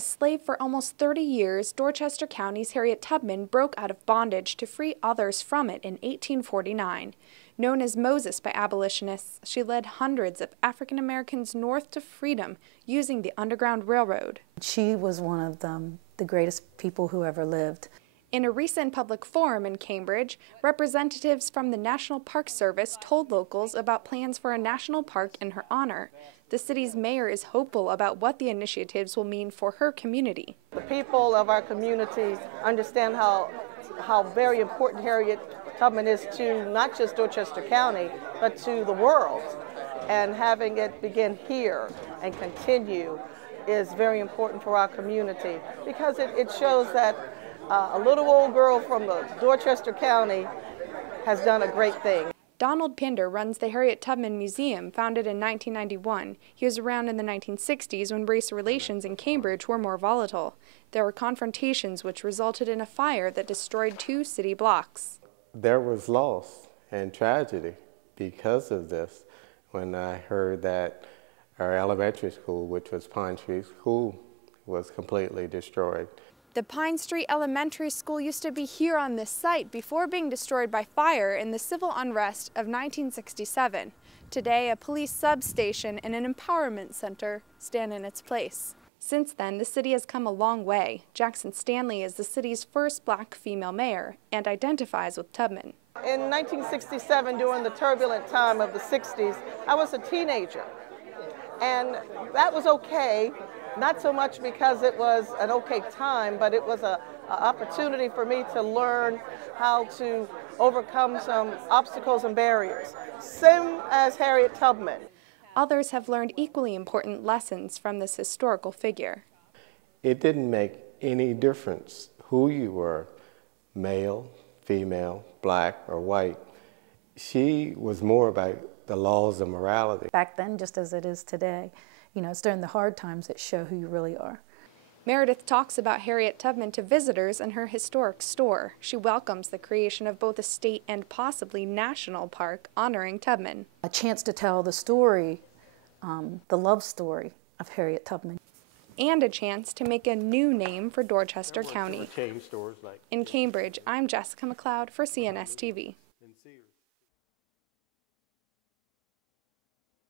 A slave for almost 30 years, Dorchester County's Harriet Tubman broke out of bondage to free others from it in 1849. Known as Moses by abolitionists, she led hundreds of African Americans north to freedom using the Underground Railroad. She was one of the greatest people who ever lived. In a recent public forum in Cambridge, representatives from the National Park Service told locals about plans for a national park in her honor. The city's mayor is hopeful about what the initiatives will mean for her community. The people of our community understand how very important Harriet Tubman is to not just Dorchester County, but to the world. And having it begin here and continue is very important for our community because it shows that a little old girl from the Dorchester County has done a great thing. Donald Pinder runs the Harriet Tubman Museum, founded in 1991. He was around in the 1960s when race relations in Cambridge were more volatile. There were confrontations which resulted in a fire that destroyed 2 city blocks. There was loss and tragedy because of this when I heard that our elementary school, which was Pine Street School, was completely destroyed. The Pine Street Elementary School used to be here on this site before being destroyed by fire in the civil unrest of 1967. Today, a police substation and an empowerment center stand in its place. Since then, the city has come a long way. Jackson Stanley is the city's first black female mayor and identifies with Tubman. In 1967, during the turbulent time of the 60s, I was a teenager. And that was okay. Not so much because it was an okay time, but it was an opportunity for me to learn how to overcome some obstacles and barriers. Same as Harriet Tubman. Others have learned equally important lessons from this historical figure. It didn't make any difference who you were, male, female, black, or white. She was more about the laws of morality. Back then, just as it is today, you know, it's during the hard times that show who you really are. Meredith talks about Harriet Tubman to visitors in her historic store. She welcomes the creation of both a state and possibly national park honoring Tubman. A chance to tell the story, the love story of Harriet Tubman. And a chance to make a new name for Dorchester County. In Cambridge, I'm Jessica McLeod for CNS TV.